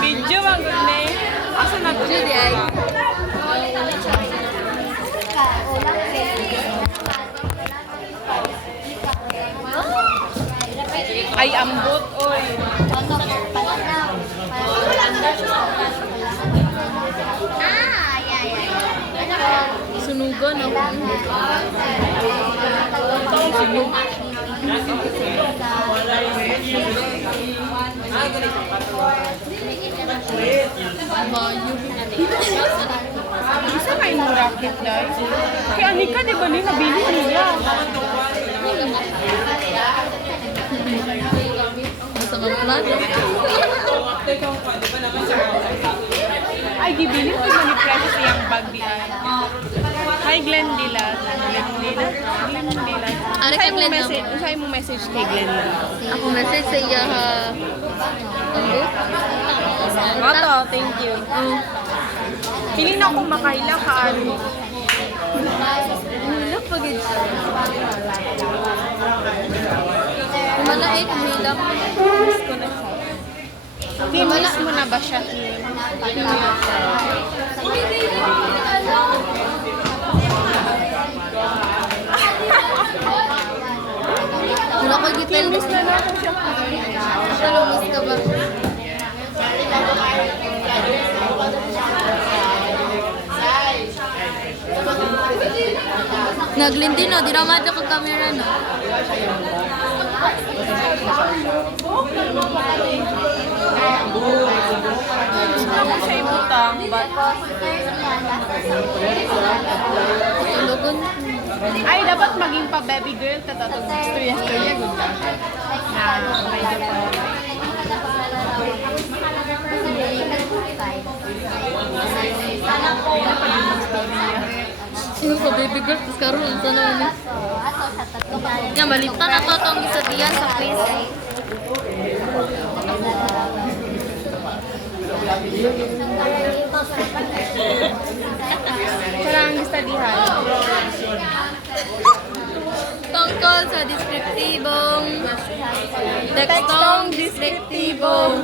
Video ang gune. Asa na to? Judy ay. Ay, ambot, oy. Sunugan ako. Sunog. Isa kayo mo rocket, guys? Kaya Anika, di ba nila nabili niya? Basta mga plato. Ay, gibili ko man ni Precious yung bag di ay. Hi, Glendila. Glendila. Ari ka, Glendila. Usay mo message kay Glendila. Ako message sa iya ha. Mato, thank you. Piling na akong makaila ka ano. Hilap pagid siya. Malait, hilap. Miss ko na siya. Miss mo na ba siya? Wala ko gitel. Miss na ako siya. Pero miss ka ba? Naglindi no, di naman ako camera no. Gusto ko siya ibutang, but... Tulugon. Ay, dapat maging pa baby girl. Tatatong istorya good lang. Na, medyo pa. Sino pa baby girl? Tapos karoon, sana ano? Nga, malita na to itong isa diyan sa face. Parang gusto dihan. Tungkol sa deskriptibong tekstong deskriptibong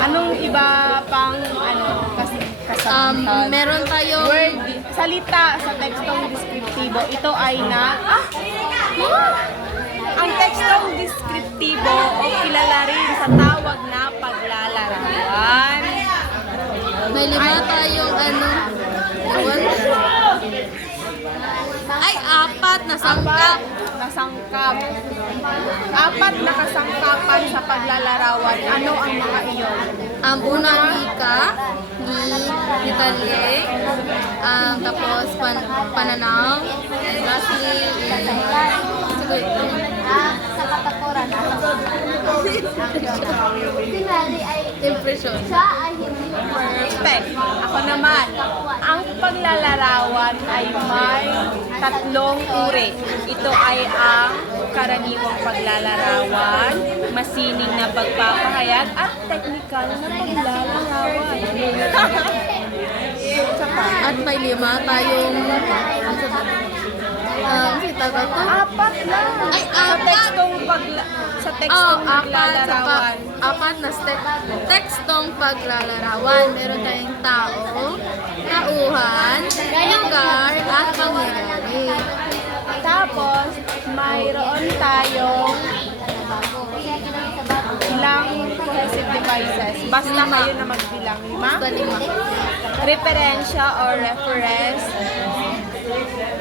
Anong iba pang ano kasabihan? meron tayong Word, salita sa tekstong deskriptibo. Ito ay na ang tekstong deskriptibo o kilala rin sa tawag na paglalarawan. may lima tayong ano ewan. Ay, apat na sangkap. Nasangkap. Apat na kasangkapan sa paglalarawan. Ano ang mga iyon? Ang unang ika, detalye, tapos pananaw, lastly, impression. Perfect. Ako naman, ang paglalarawan ay may tatlong uri. Ito ay ang karaniwang paglalarawan, masining na pagpapahayag, at teknikal na paglalarawan. At may lima tayong Apat lang. Ay, Sa apat. tekstong paglalarawan. Apat na tekstong paglalarawan. Meron tayong tao, tauhan, lugar, at pangyayari. Tapos, mayroon tayong ilang cohesive devices. Basta kayo na magbilang. Basta lima. Referensya or reference.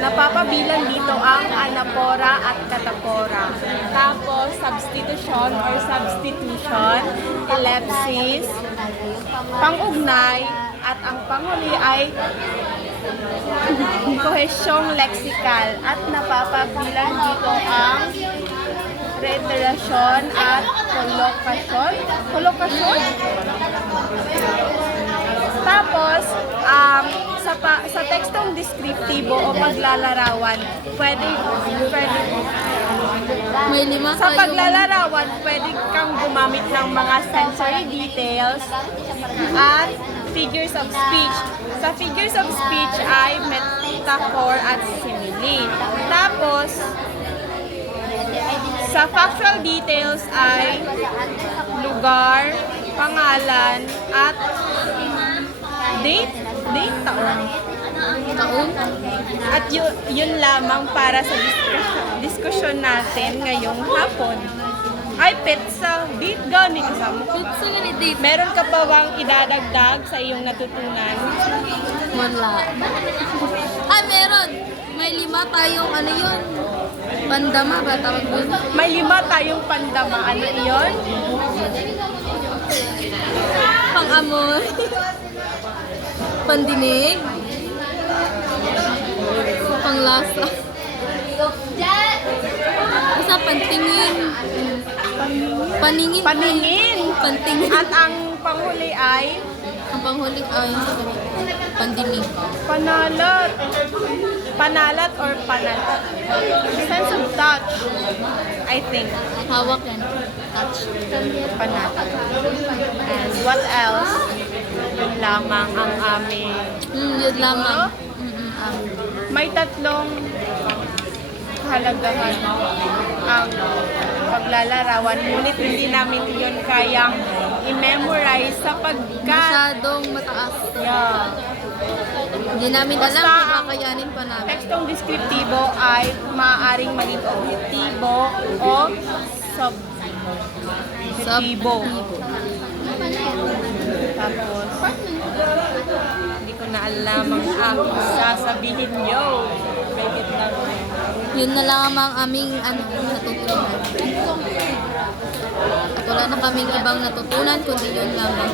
Napapabilang dito ang anapora at katapora. Tapos, substitution or substitution, ellipsis, pangugnay, at ang panghuli ay kohesyong leksikal. At napapabilang dito ang reiterasyon at kolokasyon. Kolokasyon? Tapos, sa tekstong deskriptibo o paglalarawan, pwede May lima sa tayong paglalarawan, pwede kang gumamit ng mga sensory details at figures of speech. Sa figures of speech ay metaphor at simile. Tapos, sa Sa factual details ay lugar, pangalan, at date? Date? Taon. Taon? At yun lamang para sa diskusyon natin ngayong hapon. Ay, petsa. Date gani kasama ko. Putsa nga ni date. Meron ka pa bang idadagdag sa iyong natutunan? Wala. Ah, meron. May 5 tayong ano yun. Pandama ba tawag doon? May 5 tayong pandama. Ano yun? Pang-amoy. Pandinig. Panglasa. Isa pantingin. Paningin. Paningin. Pantingin. At ang panghuli ay Ang panghuli ay pandinig. panalat. Panalat or panalat? Sense of touch, I think. Hawak yan. Touch. Panalat. And what else? Yun lamang ang aming... Yun lamang. May 3 kahalagahan ang paglalarawan. Ngunit hindi namin yun kayang i-memorize sapagkat... Masyadong mataas. Yeah. Hindi namin alam Basta kung ang kakayanin pa namin. tekstong deskriptibo ay maaaring maging objektibo o subjektibo. Tapos, hindi ko na alam ang sasabihin nyo. Bakit lang. Yun na lang ang aming natutunan. At wala na kaming ibang natutunan, kundi yun lamang.